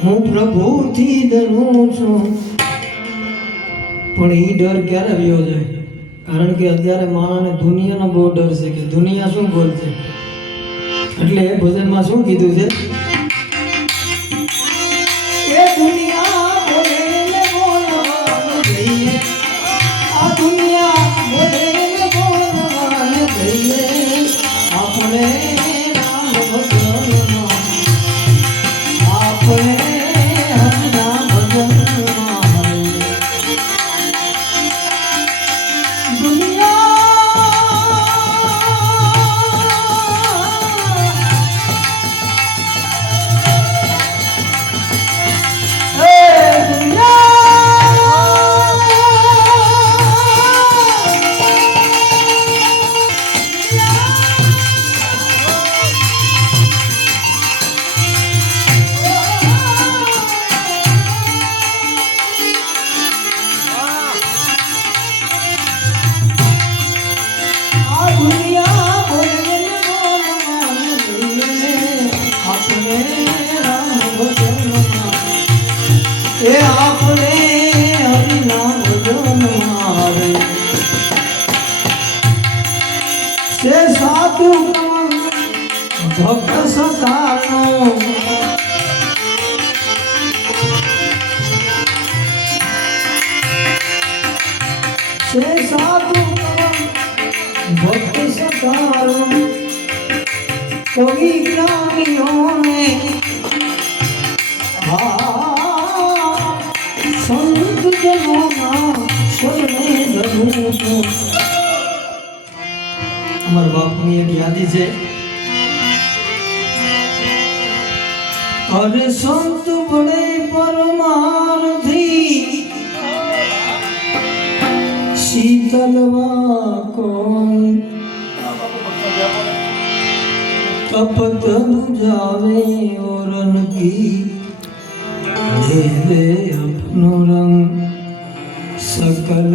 હું પ્રભુથી ડરું છું પણ એ ડર ક્યારે આવ્યો જાય કારણ કે અત્યારે માણસને દુનિયાનો બહુ ડર છે કે દુનિયા શું બોલશે એટલે એ ભજનમાં શું કીધું છે એ દુનિયા બોલે ને બોલવાનું દઈએ આ દુનિયા બોલે ને બોલવાનું દઈએ આપણે ભક્ત સતાનો સે સાધુ ભક્ત સતાનો કવિ જ્ઞાનીઓને સંત જનોના શરણે ધરું છું અમારા બાપુની એક યાદી છે અરે સંત બડે પરમારથી શીતલવા કોણ તપત જાવે ઓરન કી ધીરે અપનો રંગ सकल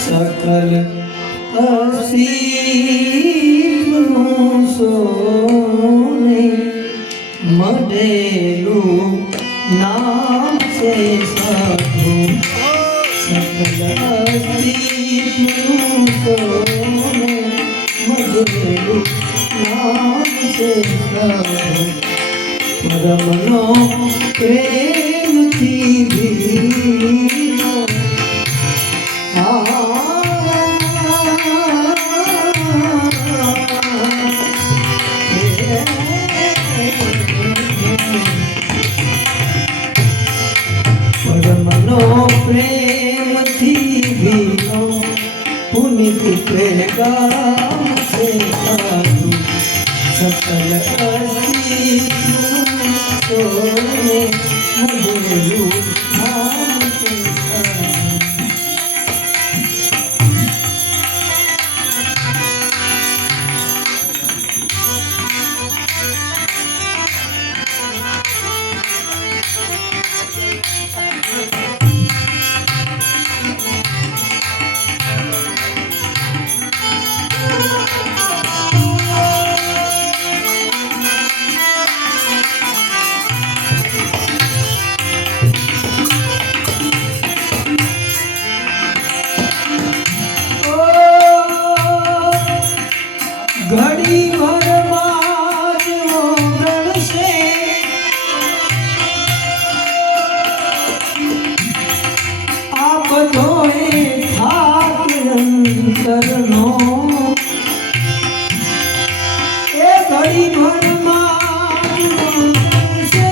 सकल सोने मडेलू नाम से साधु सकल सोने मडेलू नाम से साधु परमनो प्रेम थी भीनो परमनो प्रेम थी भीनो पुनित प्रेगाम से साधु सकल सोने मधुलू नाम से ઘડી ભરમાં છે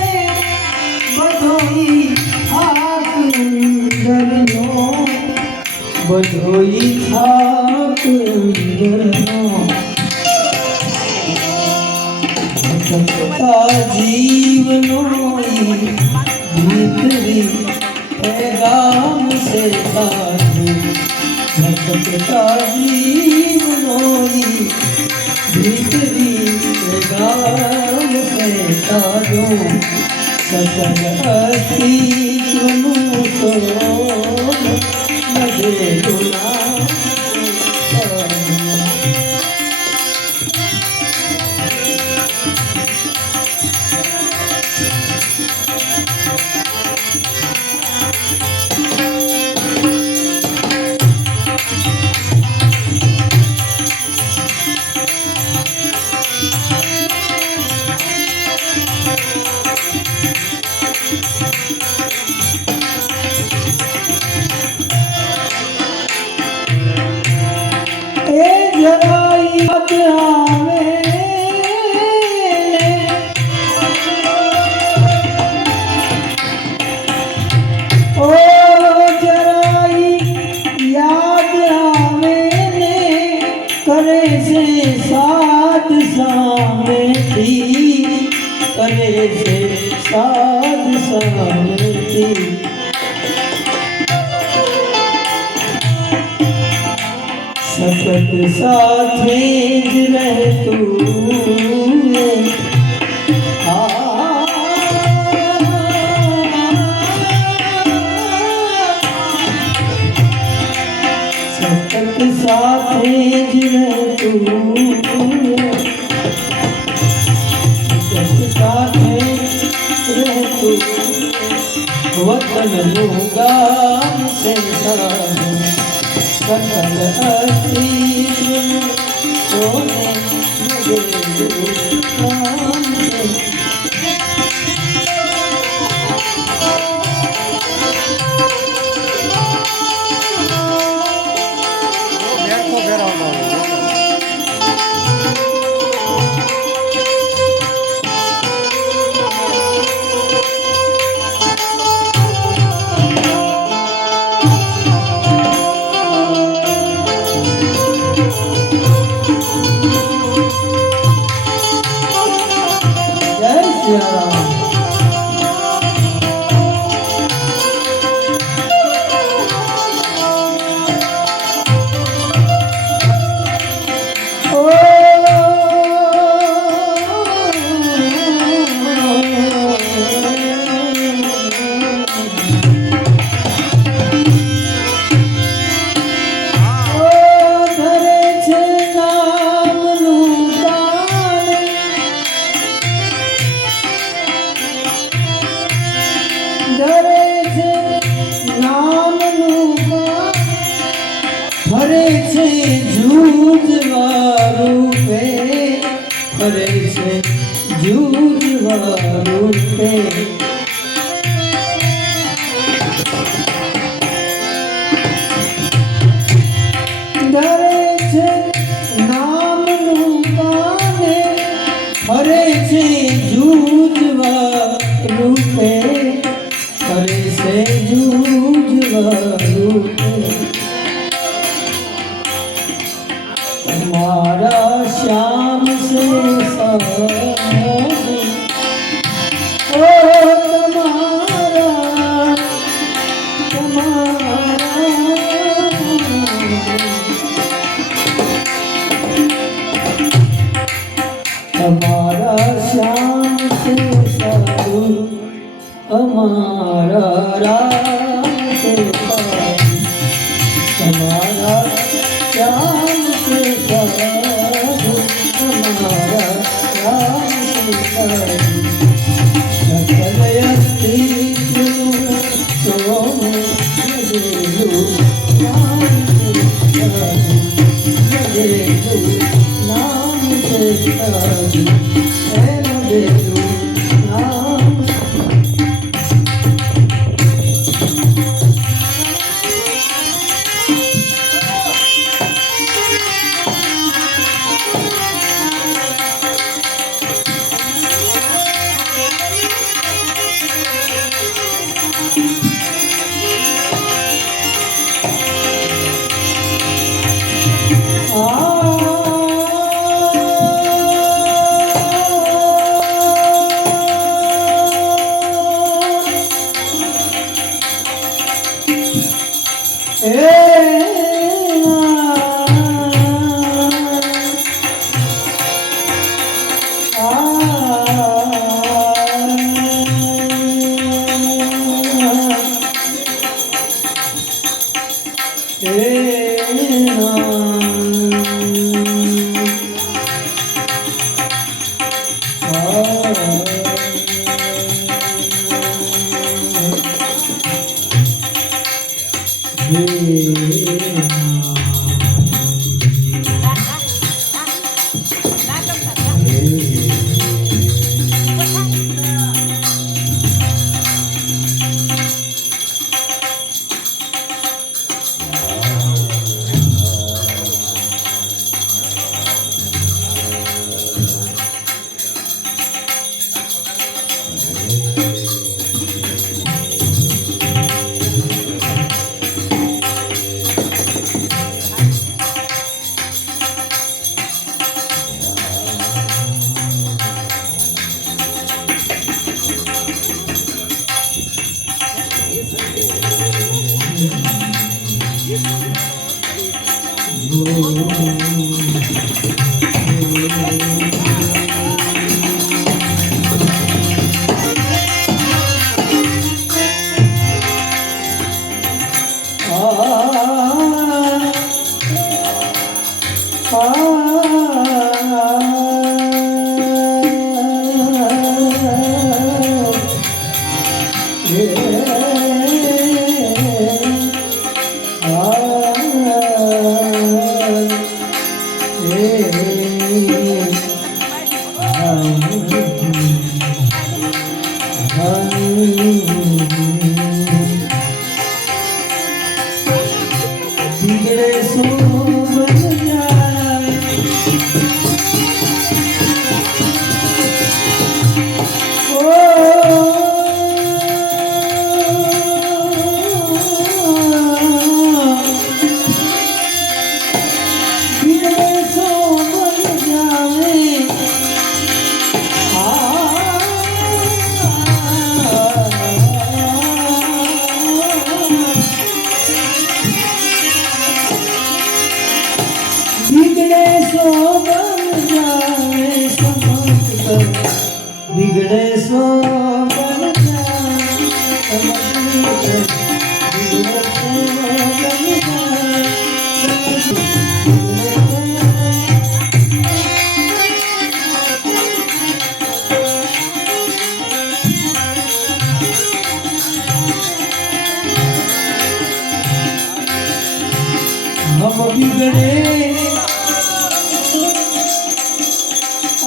બધોઈ થાક અંદરનો બધોઈ થાક અંદરનો ભટકતા જીવનો ભીતરી पैगाम से साजू भटकता जीवनो भीतरी पैगाम से साजू सकल अस्तित्वનું સોમ બધે ગુના કરે છે સાદ સામેથી કરે છે સાદ સામેથી સતત સાથે જ રહેતું સતત સાથે જ રહેતું સતત સાથે રહેતું વતનનું ગામ છે સારું सकल अस्तित्व सोने मुझे ફરે છે જૂજવા રૂપે ફરે છે જૂજવા રૂપે ડરે છે નામનું કાને ફરે છે જૂજવા રૂપે ફરે છે જૂજવા રૂપે हमारा श्याम से साजू ओ हमारा श्याम से साजू हमारा राम से साजू हमारा श्याम से साधु हमारा राम से साधु सकल अस्तित्व सोम मजेलु नाम से साधु मजेलु नाम से साधु मजेलु नाम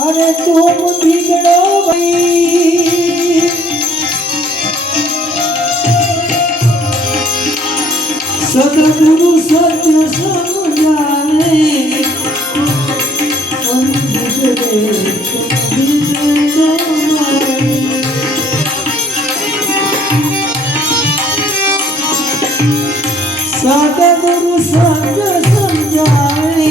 अरे तुम बिगड़ो भाई सतगुरु सत्य समझाने हम बिगड़े तुम बिगड़ो भाई सतगुरु सत्य समझाने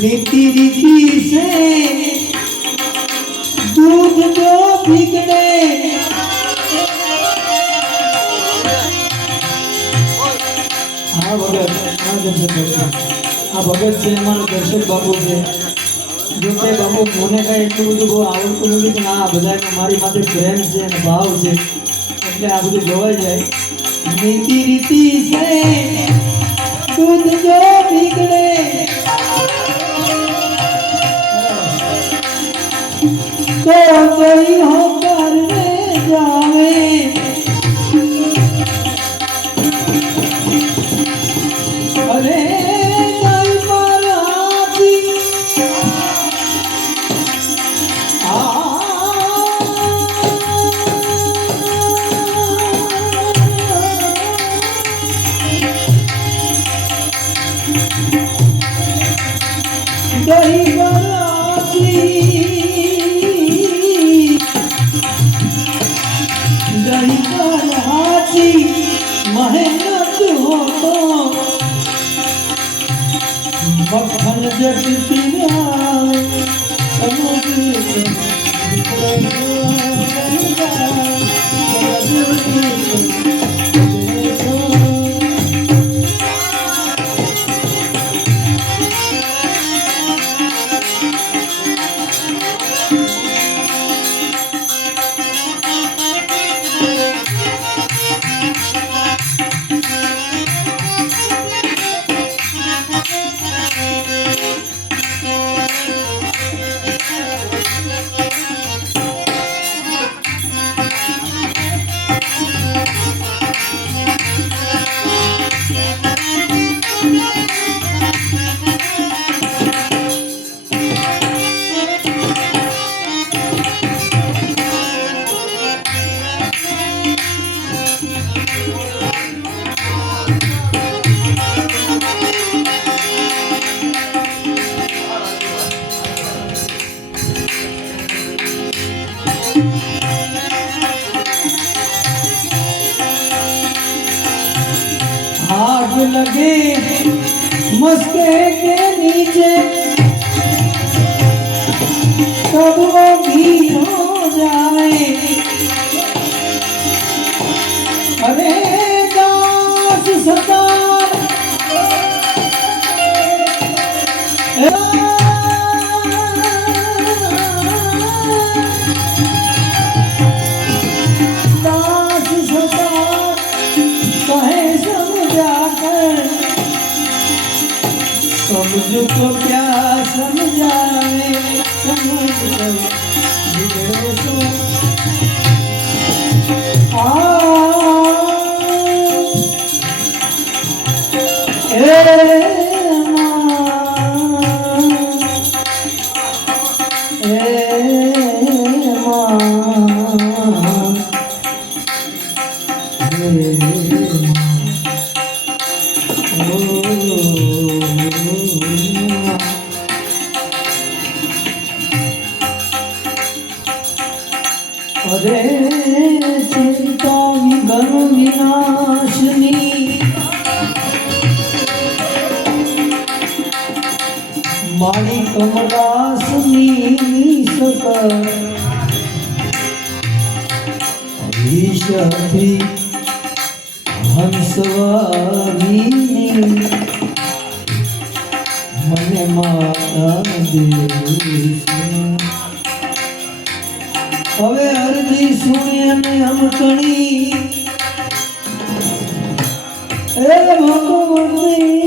नीति रीति से दूध जो बिगड़े આ ભગત આ દર્શક કરશો આ ભગત છે અમારો દર્શક બાપુ છે જો કે બાપુ મને કાંઈ એટલું બધું બહુ આવડતું નથી પણ આ બધાનો મારી માથે પ્રેમ છે અને ભાવ છે એટલે આ બધું ગવાઈ જાય નીતિ રીતિ છે દૂધ જો પીગળે તો કોઈ હો કરને જાવે અરે કઈ પર હાથી દહી પર હાથી મહેનત હો તો મખન જગતી आग लगे मस्के के नीचे कब वो भी हो जाए अरे दास सतार दास सतार कहे समझ तो क्या समझावे समझ अरे चिंता विघन विनाशनी माणी कमलासनी सकर ईशाथी हंसवानी मने माता देश હવે અરજી સુણી અને અમકણી એ ભગવતી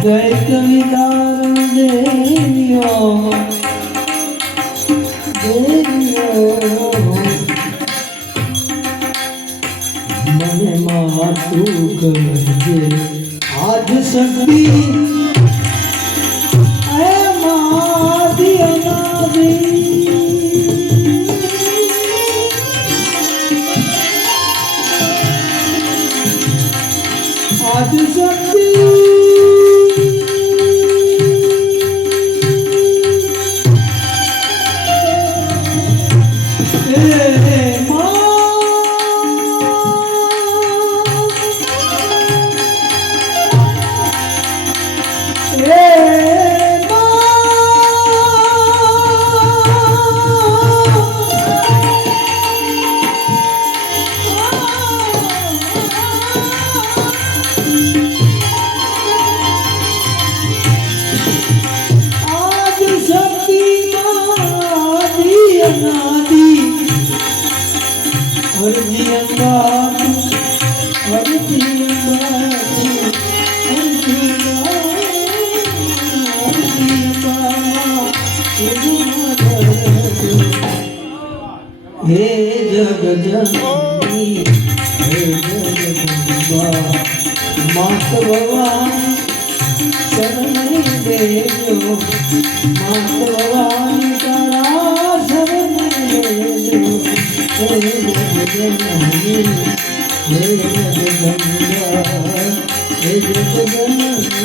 द्वैत विदार देवियो मने मातु करजे आज शक्ति ऐ मादी अनादि आज शक्ति હરજી અંબા હરજી અંબા હરજી હે જગજનની હે જગદંબા માત ભવાની શરણે દેજો માત ભવાની તારા શરણે દેજો હે જગજનની હે જગદંબા હે જગજનની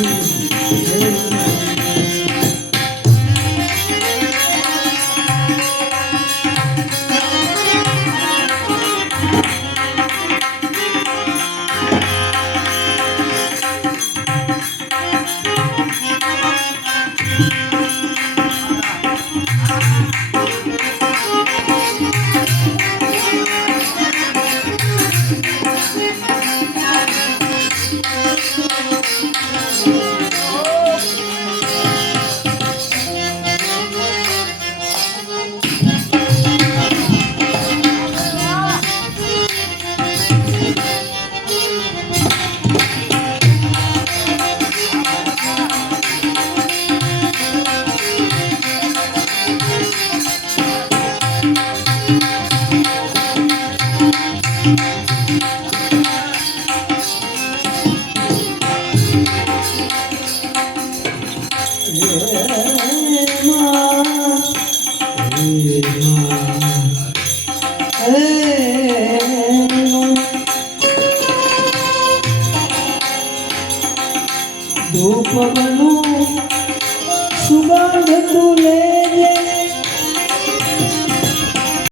હે ધૂપ બનું સુગંધ તુલે